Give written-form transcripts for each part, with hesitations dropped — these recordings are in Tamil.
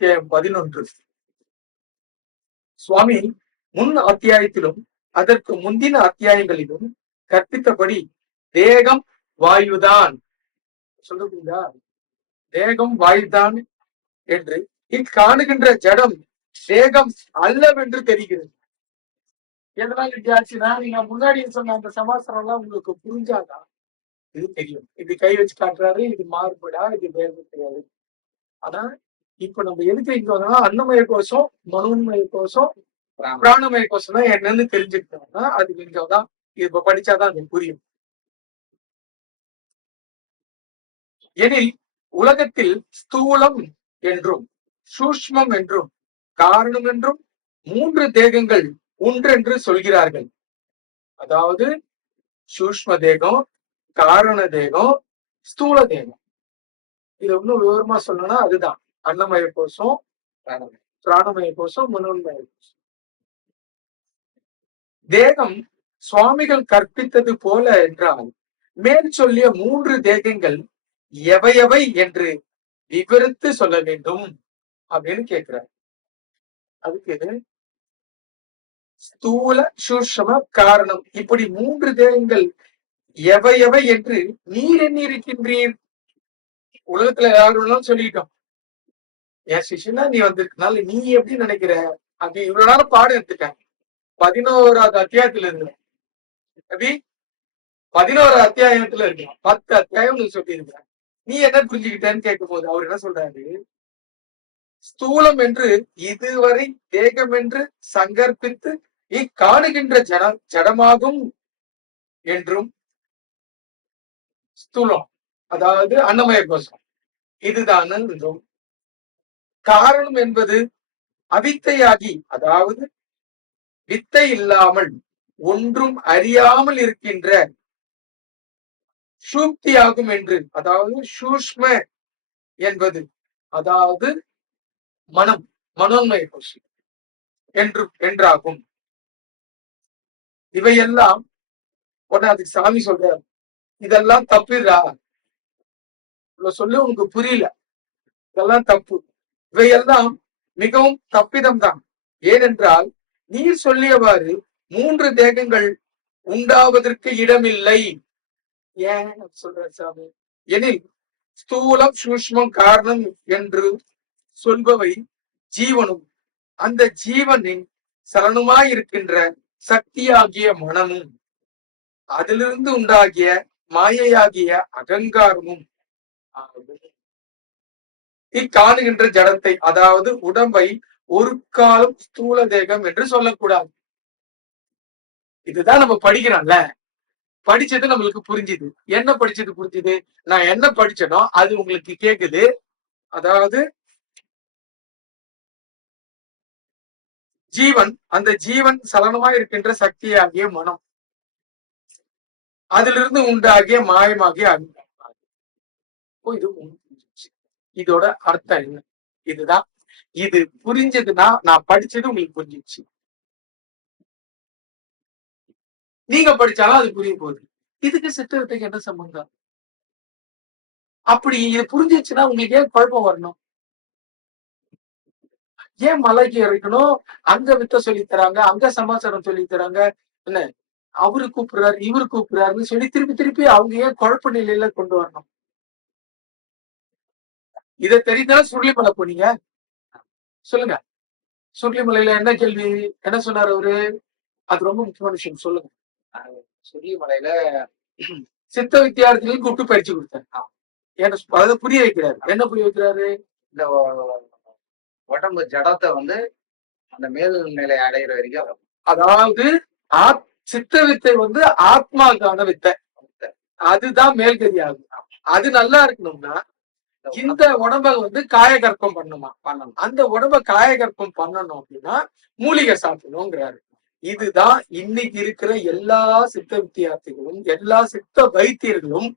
அத்தியாயம் 11. சுவாமி முன் அத்தியாயத்திலும் அதற்கு முந்தின அத்தியாயங்களிலும் கற்பித்தபடி தேகம் வாயுதான் சொல்லுங்களா, தேகம் வாயுதான் என்று இக்காணுகின்ற ஜடம் தேகம் அல்லவென்று தெரிகிறது. எதனால் இப்படி ஆச்சுன்னா, நீங்க முன்னாடி சொன்ன அந்த சமாசாரம் எல்லாம் உங்களுக்கு புரிஞ்சாதான் இது தெரியும். இது கை வச்சு காட்டுறாரு, இது மாறுபடா, இது தேகம் கிடையாது. ஆனா இப்ப நம்ம எதுக்கு இங்க வந்தோம்னா, அன்னமய கோஷம், மனோன்மய கோஷம், பிராணமய கோஷம் தான் என்னன்னு தெரிஞ்சுக்கிட்டோம்னா அதுக்கு இங்கதான் இப்ப படிச்சாதான் அது புரியும். எனில் உலகத்தில் ஸ்தூலம் என்றும் சூஷ்மம் என்றும் காரணம் என்றும் 3 தேகங்கள் ஒன்றென்று சொல்கிறார்கள். அதாவது சூஷ்ம தேகம், காரண தேகம், ஸ்தூல தேகம். இதை இன்னும் விவரமா சொல்லணும்னா அதுதான் அன்னமய கோஷம், பிராணமய கோஷம், மனோன்மய கோஷம். தேகம் சுவாமிகள் கற்பித்தது போல என்றால் மேல் சொல்லிய 3 தேகங்கள் எவையவை என்று விவரித்து சொல்ல வேண்டும் அப்படின்னு கேட்கிறார். அதுக்கு ஸ்தூல சூஷ்ம காரணம் இப்படி 3 தேகங்கள் எவையவை என்று நீர் எண்ணிருக்கின்றீர். உலகத்துல யாரும் சொல்லிட்டோம், என் சிஷனா நீ வந்திருக்கனால நீ எப்படி நினைக்கிற அப்படி இவ்வளவு நாள் பாடம் எடுத்துட்டேன். 11வது அத்தியாயத்துல இருக்கு, அப்படி 11வது அத்தியாயத்துல இருக்கு, 10 அத்தியாயம் நீ சொல்லி இருக்கிற, நீ என்ன புரிஞ்சுக்கிட்டேன்னு கேட்கும் போது அவர் என்ன சொல்றாரு, ஸ்தூலம் என்று இதுவரை தேகம் என்று சங்கற்பித்து இக்காணுகின்ற ஜடமாகும் என்றும், ஸ்தூலம் அதாவது அன்னமய கோஷம் இதுதான் என்றும், காரணம் என்பது அவித்தையாகி அதாவது வித்தை இல்லாமல் ஒன்றும் அறியாமல் இருக்கின்ற சூக்தியாகும் என்று, அதாவது சூஷ்ம என்பது அதாவது மனம், மனோன்மய கோஷம் என்றாகும். இவையெல்லாம் உடனே அதுக்கு சாமி சொல்றாரு, இதெல்லாம் தப்புடா, சொல்லி உனக்கு புரியல, இதெல்லாம் தப்பு, இவையெல்லாம் மிகவும் தப்பிதம் தான். ஏனென்றால் நீர் சொல்லியவாறு 3 தேகங்கள் உண்டாவதற்கு இடமில்லை. ஏன் சொல்ற சாமி, எனில் ஸ்தூலம் சூஷ்மம் காரணம் என்று சொல்பவை ஜீவனும் அந்த ஜீவனின் சலனமாயிருக்கின்ற சக்தியாகிய மனமும் அதிலிருந்து உண்டாகிய மாயையாகிய அகங்காரமும் இக்காணுகின்ற ஜடத்தை அதாவது உடம்பை ஒரு காலம் ஸ்தூல தேகம் என்று சொல்லக்கூடாது. இதுதான் நம்ம படிக்கிறோம்ல, படிச்சது நம்மளுக்கு புரிஞ்சுது. என்ன படிச்சது புரிஞ்சுது, நான் என்ன படிச்சனோ அது உங்களுக்கு கேக்குது. அதாவது ஜீவன், அந்த ஜீவன் சலனமா இருக்கின்ற சக்தியாகிய மனம், அதிலிருந்து உண்டாகிய மாயமாகிய அகங்காரம். இது இதோட அர்த்தம் என்ன, இதுதான். இது புரிஞ்சதுன்னா நான் படிச்சது உங்களுக்கு புரிஞ்சிச்சு, நீங்க படிச்சாலும் அது புரிய போகுது. இதுக்கு சித்தத்துக்கு என்ன சம்பந்தம்? அப்படி இது புரிஞ்சிச்சுன்னா உங்களுக்கு ஏன் குழப்பம் வரணும்? ஏன் மலைக்கு இறக்கணும், அங்க வித்த சொல்லி தராங்க, அங்க சமாச்சாரம் சொல்லி தராங்க, என்ன அவரு கூப்பிடுறாரு இவரு கூப்பிடுறாருன்னு சொல்லி திருப்பி திருப்பி அவங்க ஏன் குழப்ப நிலையில கொண்டு வரணும்? இதை தெரிந்தாலும் சுருளிமலை போனீங்க, சொல்லுங்க. சுருளிமலையில என்ன கேள்வி, என்ன சொன்னார் அவரு? அது ரொம்ப முக்கியமான விஷயம், சொல்லுங்க. சுருளிமலையில சித்த வித்தியார்த்திகளுக்கு கூப்பிட்டு பயிற்சி கொடுத்தாரு, அதை புரிய வைக்கிறாரு. என்ன புரிய வைக்கிறாரு? இந்த உடம்பு ஜடத்தை அந்த மேல் நிலை அடைகிற வரைக்கும், அதாவது சித்த வித்தை ஆத்மாக்கான வித்தை, அதுதான் மேல்கதி ஆகும். அது நல்லா இருக்கணும்னா இந்த உடம்ப காயகற்பம் பண்ணணும். அந்த உடம்ப காயகற்பம் பண்ணணும் அப்படின்னா மூலிகை சாப்பிடணுங்கிறாரு. இதுதான் இன்னைக்கு இருக்கிற எல்லா சித்த வித்தியார்த்திகளும், எல்லா சித்த வைத்தியர்களும்,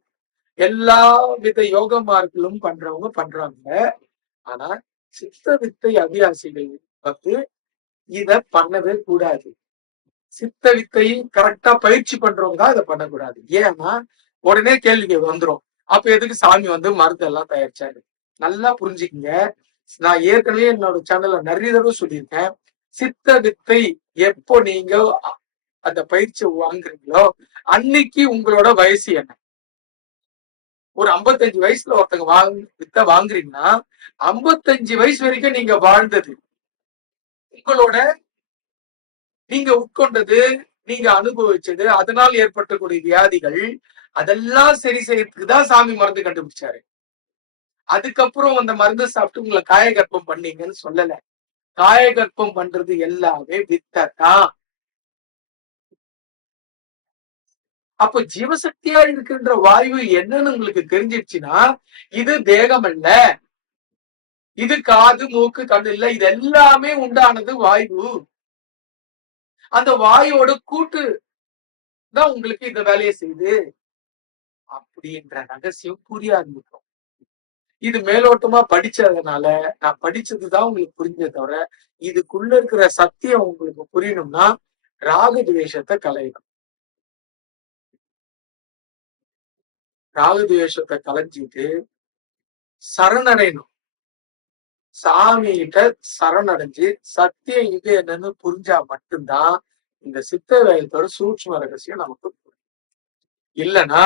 எல்லா வித யோகமார்களும் பண்றாங்க. ஆனா சித்த வித்தை அபியாசிகள் இத பண்ணவே கூடாது. சித்த வித்தை கரெக்டா பயிற்சி பண்றவங்க தான் இதை பண்ணக்கூடாது. ஏன்னா உடனே கேள்விக்கு வந்துரும், அப்ப எதுக்கு சாமி மருந்து எல்லாம் தயாரிச்சாரு? நல்லா புரிஞ்சுக்கங்க, நான் ஏற்கனவே என்னோட சேனல்ல நிறைய தடவை சொல்லியிருக்கேன். சித்த வித்தை எப்போ நீங்க அந்த பயிற்சியை வாங்குறீங்களோ அன்னைக்கு உங்களோட வயசு என்ன? ஒரு 55 வயசுல ஒருத்தங்க வித்தை வாங்குறீங்கன்னா 55 வயசு வரைக்கும் நீங்க வாழ்ந்தது, உங்களோட நீங்க உட்கொண்டது, நீங்க அனுபவிச்சது, அதனால் ஏற்பட்டக்கூடிய வியாதிகள், அதெல்லாம் சரி செய்யறதுக்கு தான் சாமி மருந்து கண்டுபிடிச்சாரு. அதுக்கப்புறம் அந்த மருந்து சாப்பிட்டு உங்களை காயகற்பம் பண்ணீங்கன்னு சொல்லல. காயகற்பம் பண்றது எல்லாமே வித்தை தான். அப்ப ஜீவசக்தியா இருக்கின்ற வாயு என்னன்னு உங்களுக்கு தெரிஞ்சிருச்சுன்னா, இது தேகம் அல்ல, இது காது மூக்கு கண்ணு இல்ல, இது எல்லாமே உண்டானது வாயு. அந்த வாயுவோட கூட்டு தான் உங்களுக்கு இந்த வேலையை செய்யுது அப்படின்ற ரகசியம் புரிய ஆரம்பிக்கும். இது மேலோட்டமா படிச்சதுனால, நான் படிச்சதுதான் உங்களுக்கு புரிஞ்சே தவிர, இதுக்குள்ள இருக்கிற சத்தியம் உங்களுக்கு புரியணும்னா ராகு துவேஷத்தை களையணும். ராகு துவேஷத்தை களைஞ்சிட்டு சரணடையணும். சாமிகிட்ட சரணடைஞ்சு சத்தியம் இது என்னன்னு புரிஞ்சா மட்டும்தான் இந்த சித்த வேதத்தோட சூட்சும ரகசியம் நமக்கு புரியும். இல்லைன்னா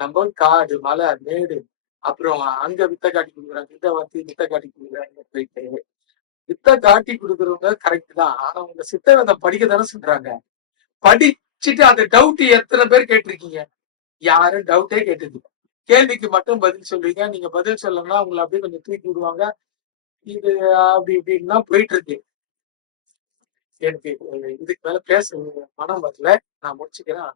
நம்ம காடு மலை மேடு அப்புறம் அங்க வித்தை காட்டி கொடுக்குறாங்க, இந்த வார்த்தை வித்தை காட்டி கொடுக்குறாங்க போயிட்டு வித்தை காட்டி கொடுக்குறவங்க கரெக்ட் தான். ஆனா உங்க சித்த வேதம் படிக்க தானே சொல்றாங்க. படிச்சுட்டு அந்த டவுட் எத்தனை பேர் கேட்டிருக்கீங்க? யாரும் டவுட்டே கேட்டது. கேள்விக்கு மட்டும் பதில் சொல்றீங்க. நீங்க பதில் சொல்லணும்னா உங்களை அப்படியே கொஞ்சம் தூக்கி விடுவாங்க. இது அப்படி இப்படின்னா போயிட்டு இருக்கு. எனக்கு இதுக்கு மேல பேச மனம் வரல. நான் முடிச்சுக்கிறேன்.